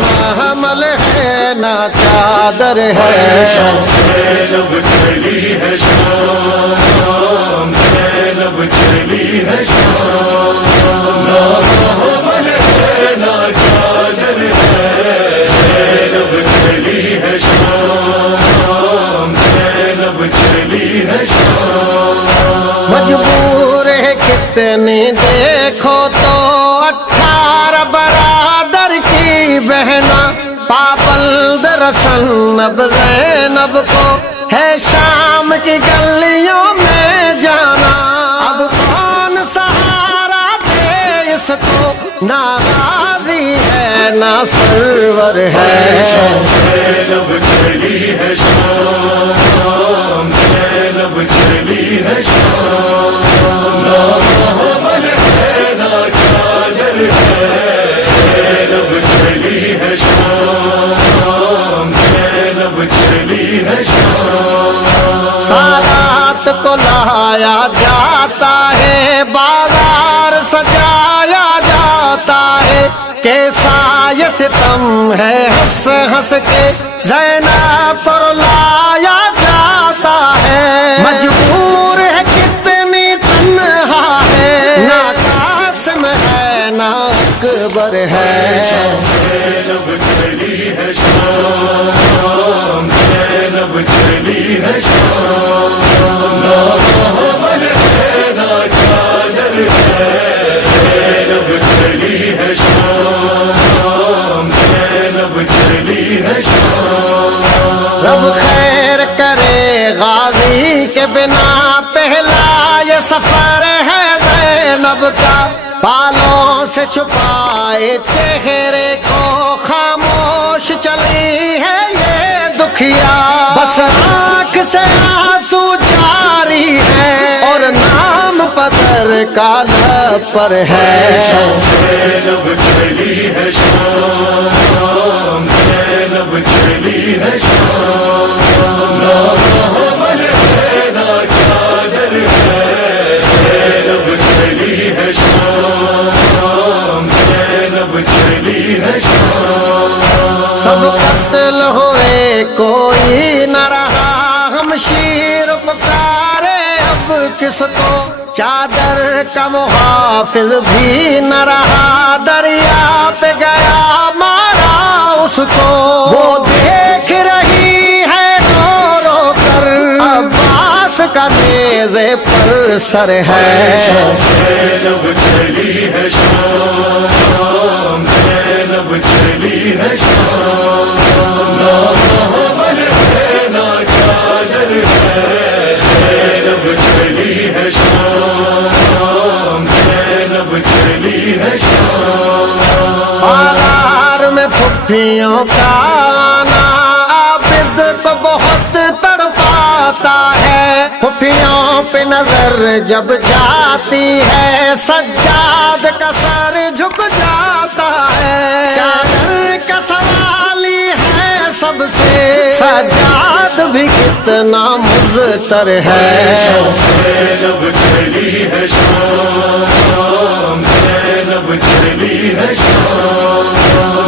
محمل ہے نہ چادر ہے، زینب چلی ہے شام، زینب چلی ہے شام، نہ محمل ہے نہ چادر ہے، زینب چلی ہے شام، زینب چلی ہے شام۔ مجبور ہے کتنی دیکھو تو 18 برادر کی بہنا، پابند رسن اب زینب کو ہے شام کی گلیوں میں جانا، اب کون سہارا دے اس کو، نہ غازی ہے نہ سرور ہے، زینب چلی ہے شام، زینب چلی ہے شام، نہ محمل ہے نہ چادر ہے، زینب چلی ہے شام، زینب چلی ہے شام۔ سادات کو لایا جاتا ہے، بازار سجایا جاتا ہے، کیسا یہ ستم ہے ہنس ہنس کے زینب پر لایا جاتا ہے، مجبور ہے کتنی تنہا ہے، نہ قاسم ہے نہ اکبر ہے، زینب چلی ہے شام، زینب چلی ہے شام، نہ محمل ہے نہ چادر ہے، زینب چلی ہے شام، زینب چلی ہے شام۔ رب خیر کرے غازی کے بنا پہلا یہ سفر ہے زینب کا، بالوں سے چھپائے چہرے کو خاموش چلی ہے یہ دکھیا، بس آنکھ سے آنسو جاری ہے اور نام پدر کا لب پر ہے، زینب چلی ہے شام، زینب چلی ہے شام، نہ محمل ہے نہ چادر ہے، زینب چلی ہے شام، زینب چلی ہے شام۔ سب قتل ہوئے کوئی نہ رہا، ہم شیر پکارے اب کس کو، چادر کا محافظ بھی نہ رہا، دریا پہ گیا مارا اس کو، وہ دیکھ رہی ہے رو رو کر، عباس کا نیزے پر سر ہے، زینب چلی ہے شام، زینب چلی ہے شام، نہ محمل ہے نہ چادر ہے، زینب چلی ہے شام، زینب چلی ہے شام۔ پالار میں پھپھیوں کا آنا عابد کو بہت تڑپاتا ہے، پھپھیوں پہ نظر جب جاتی ہے سجاد کا سر جھک جاتا ہے، چادر کا سوالی ہے سب سے سجاد بھی کتنا مضطر ہے، زینب چلی ہے شام، زینب چلی ہے شام،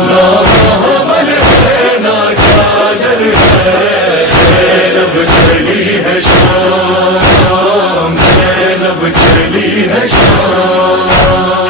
نہ محمل ہے نہ چادر ہے، زینب چلی ہے شام، زینب چلی ہے شام۔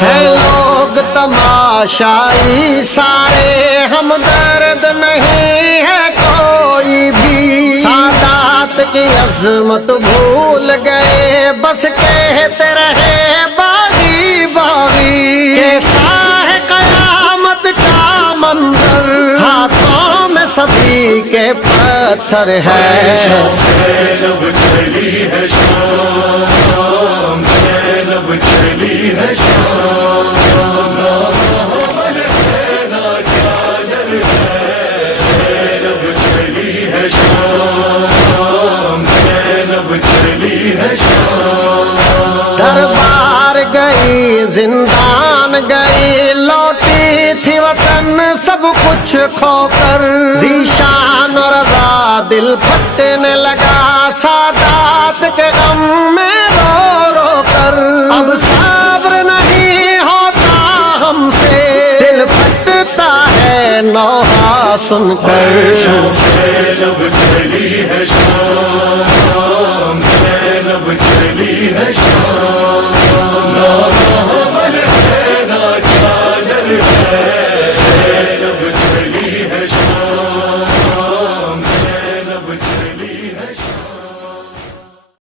ہے لوگ تماشائی سارے، ہم درد نہیں ہے کوئی بھی، سادات کی عظمت بھول گئے، بس کہتے رہے باغی باغی، کیسا ہے قیامت کا منظر، ہاتھوں میں سبھی کے پتھر ہے، زینب چلی ہے شام، زینب چلی ہے شام، نہ محمل ہے نہ چادر ہے، زینب چلی ہے شام، زینب چلی ہے شام۔ دربار گئی زندان گئی، لوٹی تھی وطن سب کچھ کھو کر، ذیشان اور رضا دل پھٹنے لگا سادات کے غم میں رو رو کر، اب صبر نہیں ہوتا ہم سے، دل پھٹتا ہے سن کر سے جب چلی ہے شام